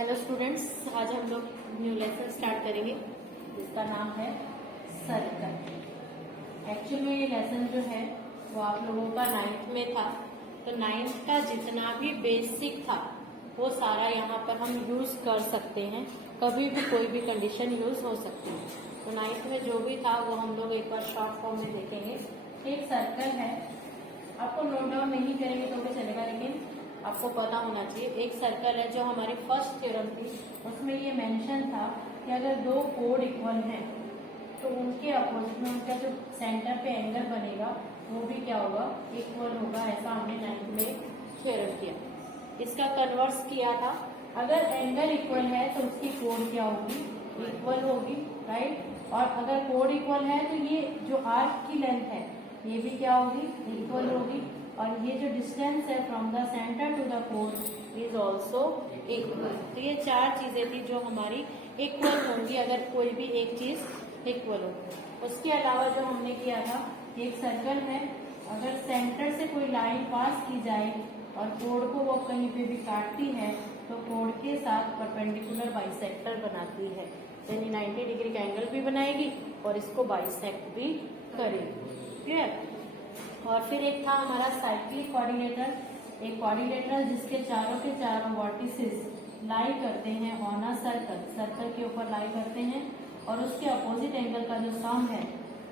Hello students, आज हम लोग न्यू लेसन स्टार्ट करेंगे जिसका नाम है सर्कल। एक्चुअली में ये लेसन जो है वो आप लोगों का 9th में था, तो 9th का जितना भी बेसिक था वो सारा यहाँ पर हम यूज कर सकते हैं। कभी भी कोई भी कंडीशन यूज हो सकती है। तो 9th में जो भी था वो हम लोग एक बार शॉर्ट फॉर्म में देखेंगे। एक सर्कल है, आपको नोट डाउन नहीं करेंगे तो भी चलेगा, लेकिन आपको पता होना चाहिए। एक सर्कल है जो हमारी फर्स्ट थ्योरम थी, उसमें ये मेंशन था कि अगर दो कोड इक्वल हैं तो उनके अपोजिट में उनका जो सेंटर पे एंगल बनेगा वो भी क्या होगा, इक्वल होगा। ऐसा हमने 9th में थ्योरम किया। इसका कन्वर्स किया था, अगर एंगल इक्वल है तो उसकी कोड क्या होगी, इक्वल होगी, राइट। और अगर कोड इक्वल है तो ये जो आर्क की लेंथ है ये भी क्या होगी, इक्वल होगी। और ये जो डिस्टेंस है from the centre to the कोड इज ऑल्सो इक्वल। तो ये चार चीजें थी जो हमारी इक्वल होंगी अगर कोई भी एक चीज इक्वल हो। उसके अलावा जो हमने किया था, एक सर्कल है, अगर सेंटर से कोई लाइन पास की जाए और कोड को वो कहीं पे भी काटती है तो कोड के साथ परपेंडिकुलर बाइसेक्टर बनाती है, यानी 90 डिग्री का एंगल भी बनाएगी और इसको बाइसेक्ट भी करेगी। क्लियर। और फिर एक था हमारा साइक्लिक कोऑर्डिनेटर, एक कोऑर्डिनेटर जिसके चारों के चारों वर्टिसेस लाई करते हैं ऑन अ सर्कल, सर्कल के ऊपर लाई करते हैं और उसके अपोजिट एंगल का जो सम है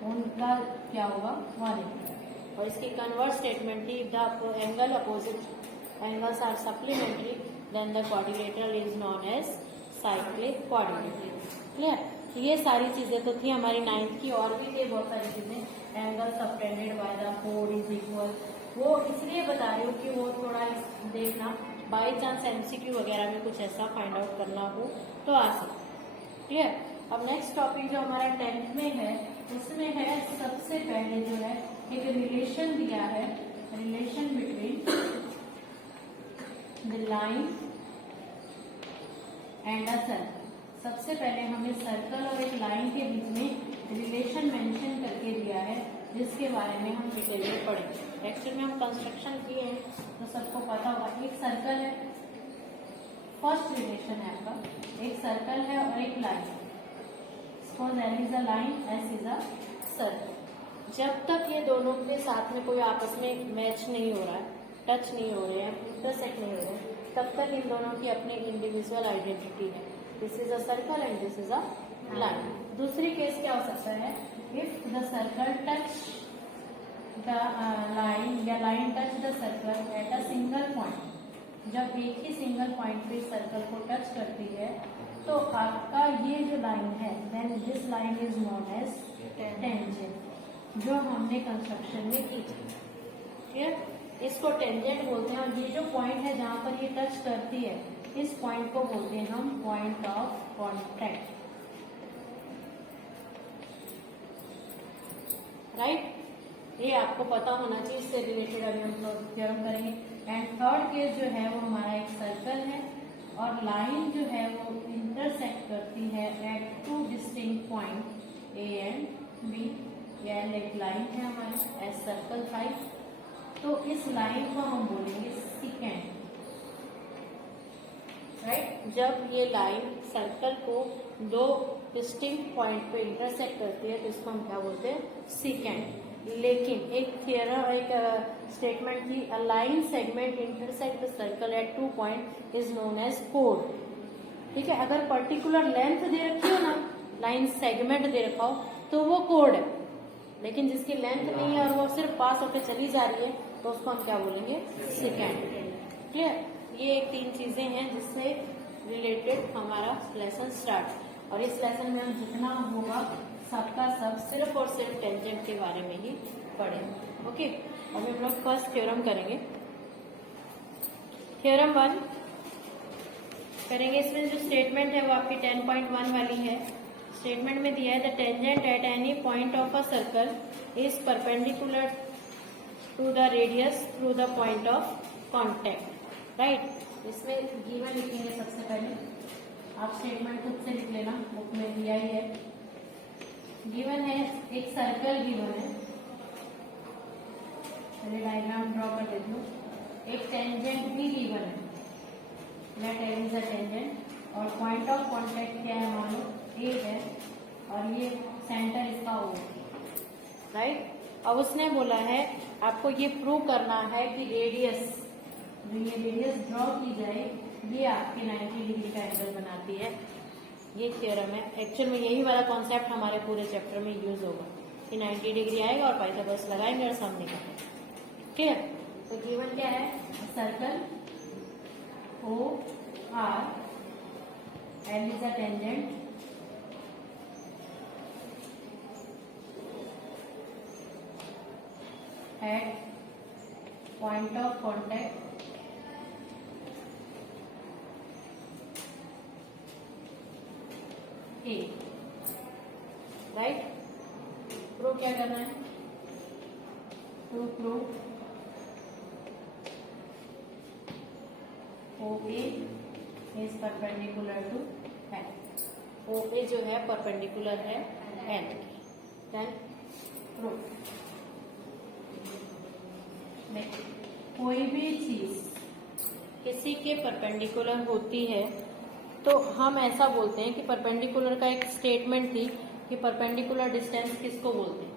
उनका क्या होगा, 180। और इसकी कन्वर्स स्टेटमेंट थी, the angle opposite angles are supplementary then the coordinator is known as cyclic coordinator. Clear. ये सारी चीजें तो थी हमारी 9th की, और भी थे बहुत सारी चीजें। एंगल सबटेंडेड बाय द कोड इज इक्वल, वो इसलिए बता रही हूँ कि वो थोड़ा देखना, बाई चांस एमसीक्यू वगैरह में कुछ ऐसा फाइंड आउट करना हो तो आ सकता। क्लियर। अब नेक्स्ट टॉपिक जो हमारा 10th में है उसमें है, सबसे पहले जो है एक रिलेशन दिया है, relation between the line and a circle. सबसे पहले हमें सर्कल और एक लाइन के बीच में रिलेशन मेंशन करके दिया है, जिसके बारे में हम डिटेल में पढ़ेंगे। एक्चुअली में हम कंस्ट्रक्शन किए हैं तो सबको पता होगा। एक सर्कल है, फर्स्ट रिलेशन है आपका, एक सर्कल है और एक line. Suppose L is a line, S is a circle. जब तक ये दोनों के साथ में कोई आपस में मैच नहीं हो रहा है, टच नहीं हो रहे हैं, इंटरसेक्ट नहीं हो रहे हैं, तब तक इन दोनों की अपनी इंडिविजुअल आइडेंटिटी है। This is a circle and this is a line. दूसरी केस क्या हो सकता है, if the circle touch the line या line touch the circle at a single point. जब एक ही सिंगल पॉइंट पे सर्कल को टच करती है तो आपका ये जो लाइन है, then this line is known as tangent, जो हमने कंस्ट्रक्शन में की थी। ठीक, इसको टेंजेंट बोलते हैं। और ये जो पॉइंट है जहां पर ये टच करती है, इस पॉइंट को बोलते हैं हम पॉइंट ऑफ कॉन्टैक्ट, राइट। ये आपको पता होना चाहिए, इससे रिलेटेड अभी हम थ्योरम करेंगे। एंड थर्ड केस जो है वो हमारा एक सर्कल है और लाइन जो है वो इंटरसेक्ट करती है at two distinct point A and B. यह एक लाइन है हमारी एज सर्कल 5, तो इस लाइन को हम बोलेंगे सिकेंड, राइट। जब ये लाइन सर्कल को दो डिस्टिंक्ट पॉइंट पे इंटरसेक्ट करती है तो इसको हम क्या बोलते हैं, सिकेंड। लेकिन एक थियरम, एक स्टेटमेंट थी, a line segment intersect the circle at 2 point is known as कोड। ठीक है, अगर पर्टिकुलर लेंथ दे रखी हो ना, लाइन सेगमेंट दे रखा हो तो वो कोड है, लेकिन जिसकी लेंथ नहीं है और वो सिर्फ पास होकर चली जा रही है तो उसको हम क्या बोलेंगे, सेकेंड। क्लियर। ये एक 3 चीजें हैं जिससे रिलेटेड हमारा लेसन स्टार्ट। और इस लेसन में हम जितना होगा सबका सब सिर्फ और सिर्फ टेंजेंट के बारे में ही पढ़ेंगे। ओके, अभी हम लोग फर्स्ट थ्योरम करेंगे। थ्योरम 1 करेंगे। इसमें जो स्टेटमेंट है वो आपकी 10.1 वाली है। स्टेटमेंट में दिया है, the tangent at any point of a circle is perpendicular to the radius through the point of contact, right. इसमें गिवन लिखेंगे सबसे पहले, आप स्टेटमेंट खुद से लिख लेना, बुक में दिया ही है। गिवन है, एक सर्कल गिवन है, पहले डायग्राम ड्रॉ कर देती हूँ। एक टेंजेंट भी गिवन है, let L is a tangent और पॉइंट ऑफ कांटेक्ट क्या है, मान लो ए है और ये सेंटर इसका ओ, राइट। अब उसने बोला है आपको ये प्रूव करना है कि रेडियस, जो ये रेडियस ड्रॉ की जाए ये आपके 90 डिग्री का एंगल बनाती है। ये थ्योरम है। एक्चुअल में यही वाला कॉन्सेप्ट हमारे पूरे चैप्टर में यूज होगा कि 90 डिग्री आएगा और पाइथागोरस लगाएंगे और सम निकालेंगे। ठीक है, तो गिवन क्या है, circle O R, L is a tangent, at point of contact A, right. Prove क्या करना है, to prove OA is perpendicular to L, OA जो है परपेंडिकुलर है L की, देन प्रूव। कोई भी चीज किसी के परपेंडिकुलर होती है तो हम ऐसा बोलते हैं कि परपेंडिकुलर का एक स्टेटमेंट थी कि परपेंडिकुलर डिस्टेंस किसको बोलते हैं,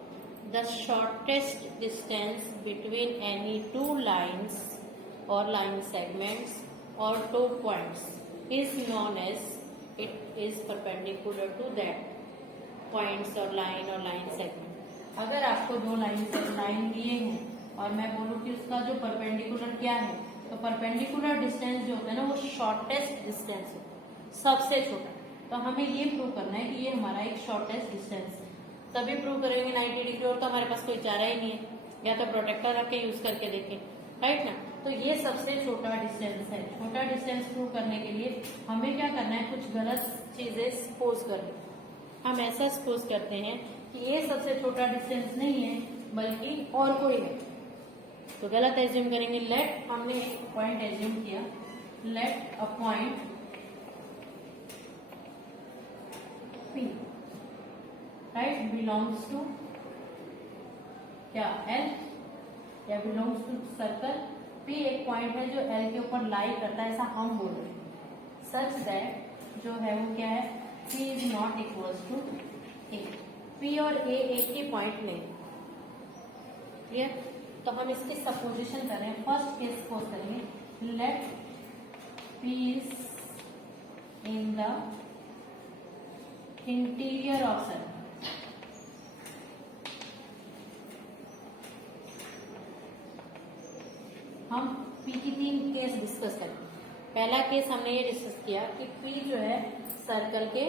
the shortest distance between any two lines और लाइन सेगमेंट्स और two points is known as it is perpendicular to that points और लाइन सेगमेंट। अगर आपको दो लाइन दिए हैं और मैं बोलूँ कि उसका जो परपेंडिकुलर क्या है, तो परपेंडिकुलर डिस्टेंस जो होता है ना वो शॉर्टेस्ट डिस्टेंस है, सबसे छोटा। तो हमें ये प्रूव करना है कि ये हमारा एक शॉर्टेस्ट डिस्टेंस है, तभी प्रूव करेंगे 90 डिग्री, और तो हमारे पास कोई चारा ही नहीं है, या तो प्रोटेक्टर रख के यूज करके देखें, राइट ना। तो ये सबसे छोटा डिस्टेंस है। छोटा डिस्टेंस प्रूव करने के लिए हमें क्या करना है, कुछ गलत चीजें सपोज कर ली। हम ऐसा सपोज करते हैं कि ये सबसे छोटा डिस्टेंस नहीं है बल्कि और कोई है, तो गलत एज्यूम करेंगे। लेट, हमने एक पॉइंट एज्यूम किया, let a point P, right, belongs to क्या, L, या बिलोंग्स टू सर्कल P। एक पॉइंट है जो L के ऊपर लाई करता है, ऐसा हम बोल रहे हैं। सच दैट जो है वो क्या है, P is not equals to A। P और A एक ही पॉइंट नहीं, क्लियर। तो हम इसकी सपोजिशन कर रहे हैं। फर्स्ट केस सपोज करेंगे, let P is in the interior of circle. हम P की 3 केस डिस्कस करें। पहला केस हमने ये डिस्कस किया कि P जो है सर्कल के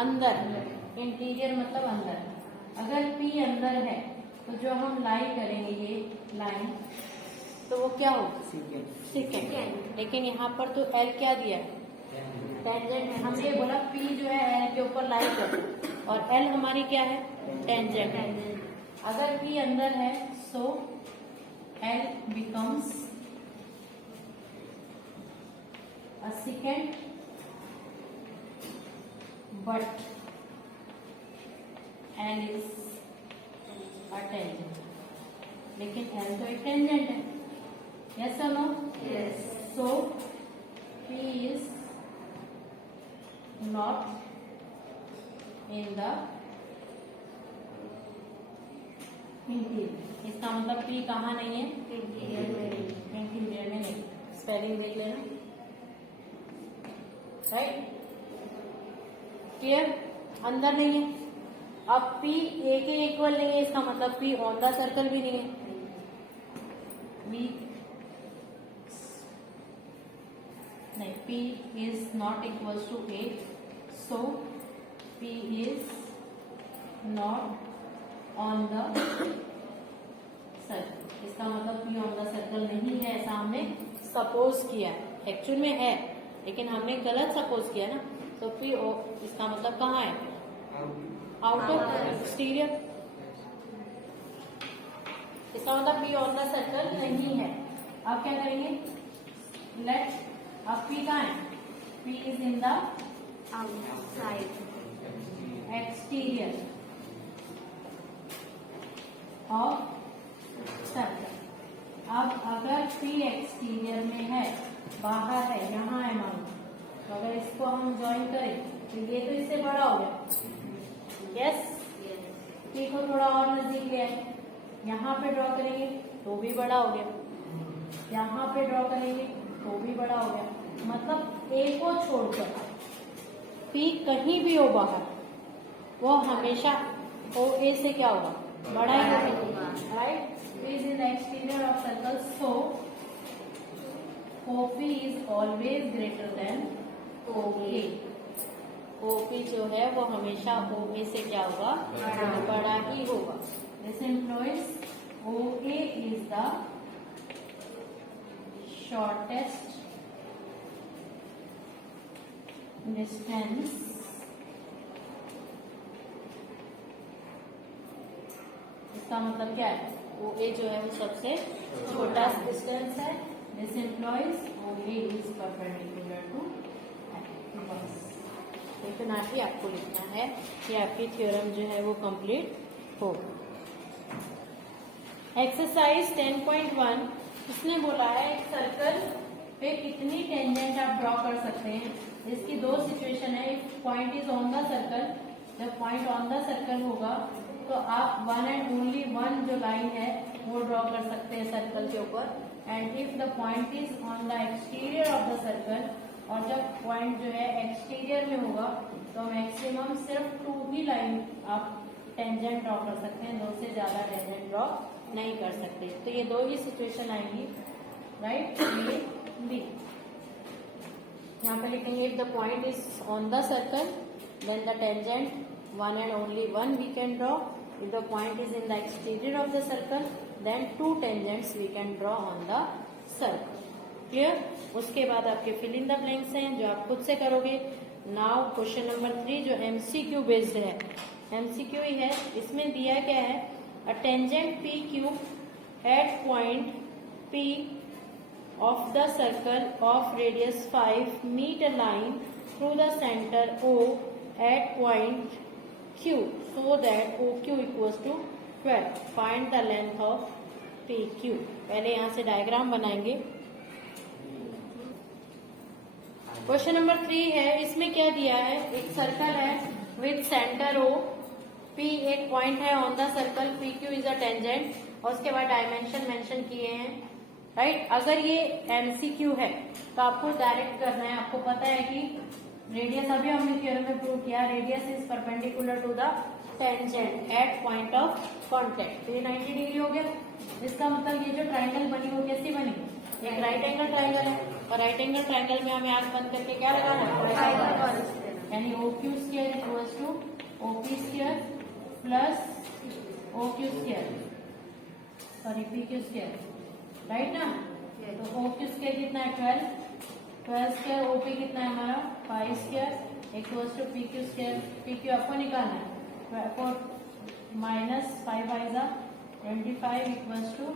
अंदर, इंटीरियर मतलब अंदर। अगर P अंदर है तो जो हम लाई करेंगे ये लाइन, तो वो क्या होगा, सेकेंड। लेकिन यहाँ पर तो L क्या दिया है, टेंजेंट है। हमने बोला P जो है L के ऊपर लाई कर, और L हमारी क्या है, टेंजेंट है। अगर P अंदर है सो L becomes a secant, but L is a tangent। लेकिन L तो एक टेंजेंट है, यस और no, yes. So P is not in the interior. इसका मतलब P कहाँ नहीं है, इंटीरियर में नहीं। स्पेलिंग देख लेना, राइट, क्लियर। अंदर नहीं है। अब P A के इक्वल नहीं है, इसका मतलब P ऑन द सर्कल भी नहीं है। P is not equals to A, so P is not on the circle. इसका मतलब P ऑन द सर्कल नहीं है, ऐसा हमने सपोज किया है। एक्चुअल में है लेकिन हमने गलत सपोज किया ना। तो P इसका मतलब कहाँ है, आउट ऑफ एक्सटीरियर। इसका मतलब P ऑन द सर्कल नहीं है। अब क्या करेंगे, लेट, अब P कहाँ है, P is in the outside exterior of circle. अब अगर P एक्सटीरियर में है, बाहर है, यहाँ है मान, तो अगर इसको हम ज्वाइन करें तो ये तो इससे बड़ा हो गया, यस। पी को थोड़ा और नजदीक ले आए, यहाँ पे ड्रॉ करेंगे तो भी बड़ा हो गया, यहाँ पे ड्रॉ करेंगे तो भी बड़ा हो गया। मतलब ए को छोड़कर पी कहीं भी हो बाहर, वो हमेशा ओ ए से क्या होगा, बड़ा ही होगा, right. P is in the exterior of circle, so OP is always greater than OA. OP जो है वो हमेशा OA से क्या होगा, बड़ा ही होगा। This implies OA is the shortest distance इसका मतलब क्या है, OA जो है वो सबसे छोटा डिस्टेंस है। This implies OA is perpendicular to बस। इतना ही आपको लिखना है कि आपकी थ्योरम जो है वो कंप्लीट हो। एक्सरसाइज 10.1 इसने बोला है एक सर्कल पे कितनी टेंजेंट आप ड्रॉ कर सकते हैं। इसकी दो सिचुएशन है, if point is on the circle, जब पॉइंट ऑन द सर्कल होगा तो आप वन एंड ओनली वन जो लाइन है वो ड्रॉ कर सकते हैं सर्कल के ऊपर। And if the point is on the exterior of the circle, और जब पॉइंट जो है एक्सटीरियर में होगा तो मैक्सिमम सिर्फ 2 ही लाइन आप टेंजेंट ड्रॉ कर सकते हैं, 2 से ज्यादा टेंजेंट ड्रॉ नहीं कर सकते। तो ये 2 ही सिचुएशन आएंगी, राइट। ए बी यहाँ पे लिखेंगे if the point is on the circle then the tangent one and only one we can draw. If the point is in the exterior of the circle, then 2 tangents we can draw on the circle. Clear? उसके बाद आपके fill in the blanks हैं जो आप खुद से करोगे। Now question number 3 जो MCQ based है, MCQ ही है। इसमें दिया क्या है, a tangent PQ at point P of the circle of radius 5 meet a line through the center O at point Q so that OQ equals to 12. Find the length of PQ. पहले यहाँ से diagram बनाएंगे। Question number 3 है, इसमें क्या दिया है, एक सर्कल है विथ सेंटर O, P एक पॉइंट है on the circle, PQ is a tangent, और उसके बाद डायमेंशन मेंशन किए हैं, राइट। अगर ये MCQ है तो आपको डायरेक्ट करना है। आपको पता है कि रेडियस, अभी हमने थ्योरम में प्रूव किया, radius is perpendicular to the tangent at point of contact. तो ये 90 डिग्री हो गया। इसका मतलब ये जो ट्राइंगल बनी वो कैसी बनी, एक राइट एंगल ट्राइंगल है, और राइट एंगल ट्राइंगल में हमें आंख बंद करके क्या लगाना है, यानी OQ square equals to OP square plus OQ square, sorry PQ square, right ना। तो OQ स्क्वायर कितना है 12 स्क्वायर, OP कितना है हमारा 5 square equals to PQ square. PQ आपको निकालना है, minus 5 by 25 equals to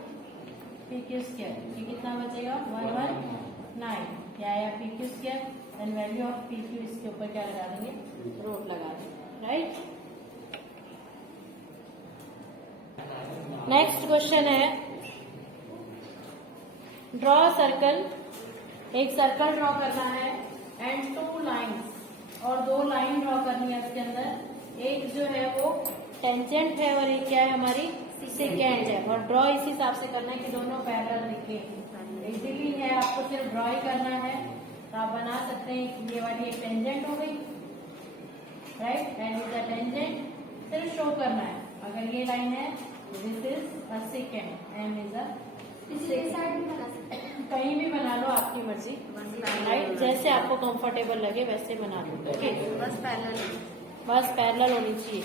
PQ square. ये कितना बचेगा 119, क्या आया PQ square. Then value of PQ इसके ऊपर क्या लगा देंगे, रूट लगा देंगे, राइट। नेक्स्ट क्वेश्चन है, ड्रॉ सर्कल, एक सर्कल ड्रॉ करना है एंड 2 लाइन्स, और 2 लाइन ड्रॉ करनी है इसके अंदर। एक जो है वो टेंजेंट है और एक क्या है हमारी सेकेंड है, और ड्रॉ इस हिसाब से करना है कि दोनों पैरेलल दिखे। इजीली है, आपको सिर्फ ड्रॉ ही करना है, तो आप बना सकते हैं। ये वाली एक टेंजेंट हो गई, right, and is a tangent सिर्फ शो करना है। अगर ये लाइन है this is a second and is a कहीं भी बना लो, आपकी मर्जी, राइट, जैसे आपको कंफर्टेबल लगे वैसे बना लो। ओके, बस पैरेलल होनी चाहिए।